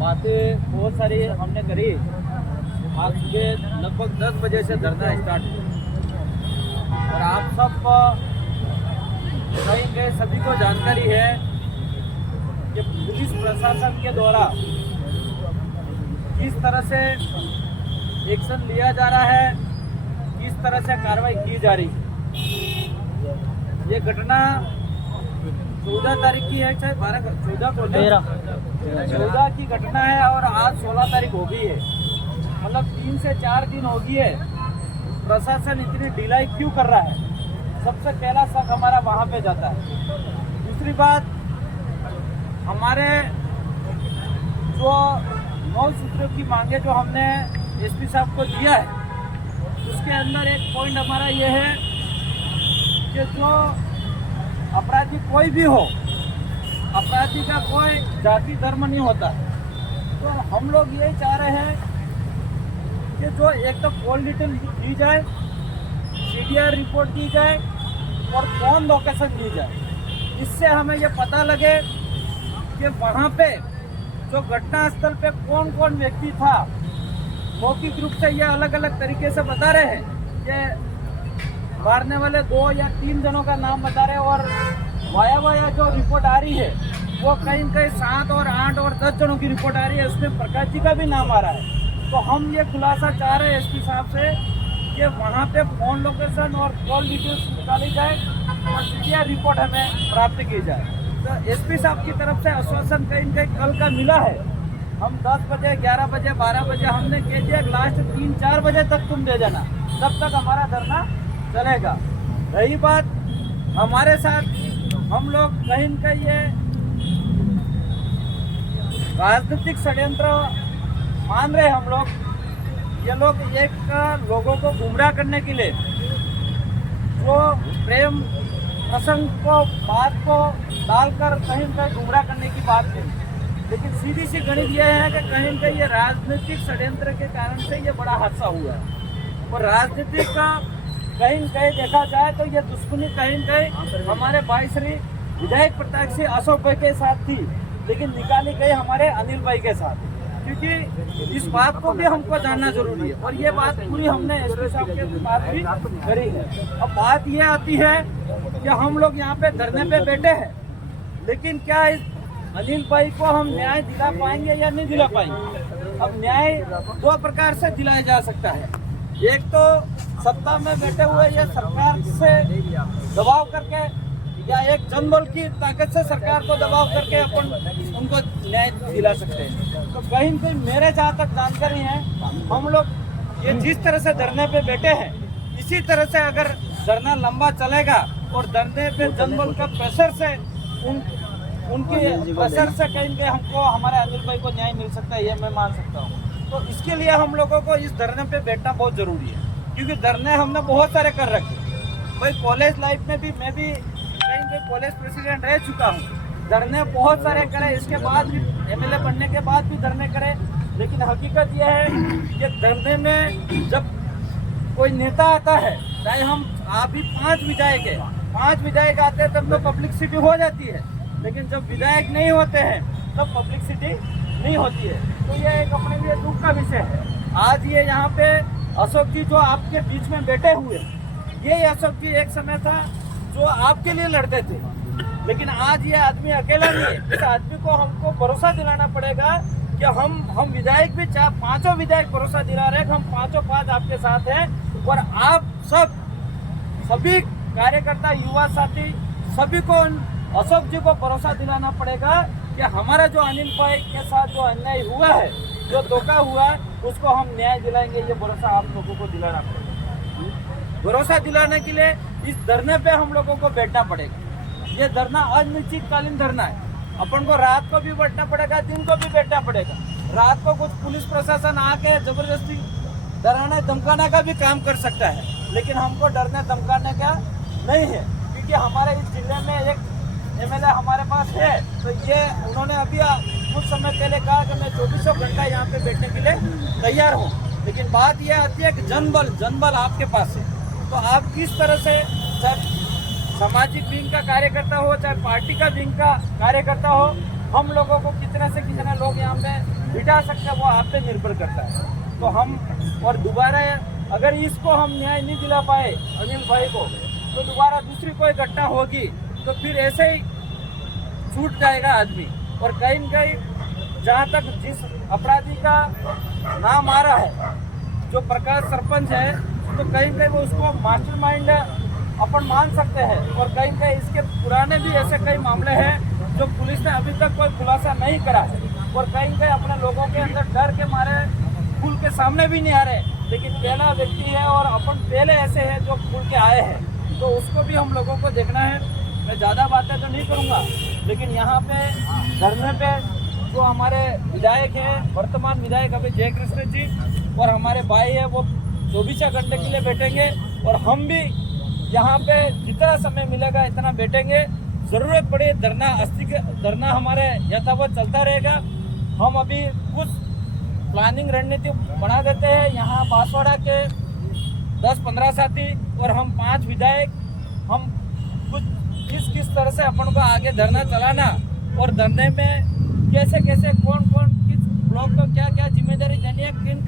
बातें बहुत सारी हमने करी। आज सुबह लगभग 10 बजे से धरना स्टार्ट हुआ और आप सब कहीं सभी को जानकारी है कि पुलिस प्रशासन के द्वारा किस तरह से एक्शन लिया जा रहा है, किस तरह से कार्रवाई की जा रही है। ये घटना 14 तारीख की है, चाहे 14 की घटना है और आज 16 तारीख हो गई है। मतलब 3 से 4 दिन हो गई है। प्रशासन इतनी ढिलाई क्यों कर रहा है? सबसे पहला शक हमारा वहाँ पे जाता है। दूसरी बात, हमारे जो 9 सूत्रों की मांगे जो हमने एसपी साहब को दिया है, उसके अंदर एक पॉइंट हमारा ये है कि जो अपराधी कोई भी हो, अपराधी का कोई जाति धर्म नहीं होता। तो हम लोग यही चाह रहे हैं कि जो एक तो कॉल डिटेल दी जाए, सीडीआर रिपोर्ट दी जाए और फोन लोकेशन दी जाए। इससे हमें ये पता लगे कि वहाँ पे जो घटना स्थल पे कौन कौन व्यक्ति था। मौखिक रूप से ये अलग अलग तरीके से बता रहे हैं कि मारने वाले 2 या 3 जनों का नाम बता रहे हैं और वाया जो रिपोर्ट आ रही है वो कहीं 7 और 8 और 10 जनों की रिपोर्ट आ रही है। उसमें प्रकाश जी का भी नाम आ रहा है। तो हम ये खुलासा चाह रहे हैं एसपी साहब से कि वहाँ पे फोन लोकेशन और कॉल डिटेल्स निकाली जाए और सीडीआर रिपोर्ट हमें प्राप्त की जाए। तो एसपी साहब की तरफ से आश्वासन कहीं कल का मिला है। हम 10 बजे, 11 बजे, 12 बजे हमने कह दिया लास्ट 3-4 बजे तक तुम दे जाना, तब तक हमारा धरना चलेगा। रही बात हमारे साथ, हम लोग कहीं ये राजनीतिक षड्यंत्र मान रहे। हम लोग ये लोग एक लोगों को गुमराह करने के लिए जो प्रेम प्रसंग को बात को डालकर कहीं गुमराह करने की बात करी। लेकिन सीधी सी गणित यह है कि कहीं ये राजनीतिक षड्यंत्र के कारण से ये बड़ा हादसा हुआ है। और राजनीतिक का कहीं देखा जाए तो ये दुश्मनी कहीं हमारे भाई श्री विधायक प्रताप सिंह अशोक भाई के साथ थी, लेकिन निकाली गई हमारे अनिल भाई के साथ। क्योंकि इस बात को भी हमको जानना जरूरी है और ये बात पूरी हमने एसपी साहब के साथ भी करी है। अब बात ये आती है कि हम लोग यहाँ पे धरने पे बैठे हैं, लेकिन क्या इस अनिल भाई को हम न्याय दिला पाएंगे या नहीं दिला पाएंगे? अब न्याय 2 प्रकार से दिलाया जा सकता है। एक तो सत्ता में बैठे हुए या सरकार से दबाव करके या एक जनबल की ताकत से सरकार को दबाव करके अपन उनको न्याय दिला सकते हैं। तो कहीं मेरे जहाँ तक जानकारी है, हम लोग ये जिस तरह से धरने पे बैठे हैं, इसी तरह से अगर धरना लंबा चलेगा और धरने पे जनबल का प्रेशर से उनकी प्रेशर से कहीं हमको हमारे अनिल भाई को न्याय मिल सकता है, ये मैं मान सकता हूँ। तो इसके लिए हम लोगों को इस धरने पे बैठना बहुत जरूरी है, क्योंकि धरने हमने बहुत सारे कर रखे। भाई कॉलेज लाइफ में भी मैं भी कहीं कॉलेज प्रेसिडेंट रह चुका हूँ। धरने बहुत सारे करे, इसके बाद भी एमएलए बनने के बाद भी धरने करे। लेकिन हकीकत यह है कि धरने में जब कोई नेता आता है, चाहे हम आप भी 5 विधायक है, 5 विधायक आते हैं तब तो पब्लिसिटी हो जाती है। लेकिन जब विधायक नहीं होते हैं तब पब्लिसिटी नहीं होती है। तो ये एक अपने लिए दुख का विषय है। आज ये यहाँ पे अशोक जी जो आपके बीच में बैठे हुए, ये अशोक जी एक समय था जो आपके लिए लड़ते थे, लेकिन आज ये आदमी अकेला नहीं है। इस आदमी को हमको भरोसा दिलाना पड़ेगा कि हम विधायक भी 5 विधायक भरोसा दिला रहे हैं कि हम 5 आपके साथ हैं। और आप सभी कार्यकर्ता, युवा साथी, सभी को अशोक जी को भरोसा दिलाना पड़ेगा कि हमारा जो अनिल भाई के साथ जो अन्याय हुआ है, जो धोखा हुआ है, उसको हम न्याय दिलाएंगे। ये भरोसा आप लोगों को दिलाना पड़ेगा। भरोसा दिलाने के लिए इस धरने पे हम लोगों को बैठना पड़ेगा। ये धरना अनिश्चितकालीन धरना है। अपन को रात को भी बैठना पड़ेगा, दिन को भी बैठना पड़ेगा। रात को कुछ पुलिस प्रशासन आके जबरदस्ती डराने धमकाने का भी काम कर सकता है, लेकिन हमको डरने धमकाने का नहीं है। क्योंकि हमारे इस जिले में एक एमएलए हमारे पास है, तो ये उन्होंने अभी कुछ समय पहले कहा कि मैं 24 घंटा यहाँ पे बैठने के लिए तैयार हूँ। लेकिन बात यह आती है कि जनबल आपके पास है, तो आप किस तरह से, चाहे सामाजिक विंग का कार्यकर्ता हो, चाहे पार्टी का विंग का कार्यकर्ता हो, हम लोगों को कितने से कितने लोग यहाँ पे बिठा सकते हैं वो आप पे निर्भर करता है। तो हम और दोबारा अगर इसको हम न्याय नहीं दिला पाए अनिल भाई को, तो दोबारा दूसरी कोई घटना होगी तो फिर ऐसे ही छूट जाएगा आदमी। और कहीं न कहीं जहाँ तक जिस अपराधी का नाम आ रहा है, जो प्रकाश सरपंच है, तो कहीं कहीं वो उसको मास्टरमाइंड अपन मान सकते हैं। और कहीं कहीं इसके पुराने भी ऐसे कई मामले हैं जो पुलिस ने अभी तक कोई खुलासा नहीं करा है। और कहीं कहीं अपने लोगों के अंदर डर के मारे खुल के सामने भी नहीं आ रहे, लेकिन पहला व्यक्ति है और अपन पहले ऐसे हैं जो खुल के आए हैं, तो उसको भी हम लोगों को देखना है। मैं ज़्यादा बातें तो नहीं करूँगा, लेकिन यहाँ पे धरने पे जो हमारे विधायक हैं, वर्तमान विधायक अभी जय कृष्ण जी और हमारे भाई है, वो 24 घंटे के लिए बैठेंगे। और हम भी यहाँ पे जितना समय मिलेगा इतना बैठेंगे। ज़रूरत पड़े धरना हमारे यथावत चलता रहेगा। हम अभी कुछ प्लानिंग रणनीति बना देते हैं। यहाँ बांसवाड़ा के 10-15 साथी और हम 5 विधायक, हम कुछ किस तरह से अपन को आगे धरना चलाना और धरने में कैसे कौन किस ब्लॉक को क्या जिम्मेदारी देनी है, किन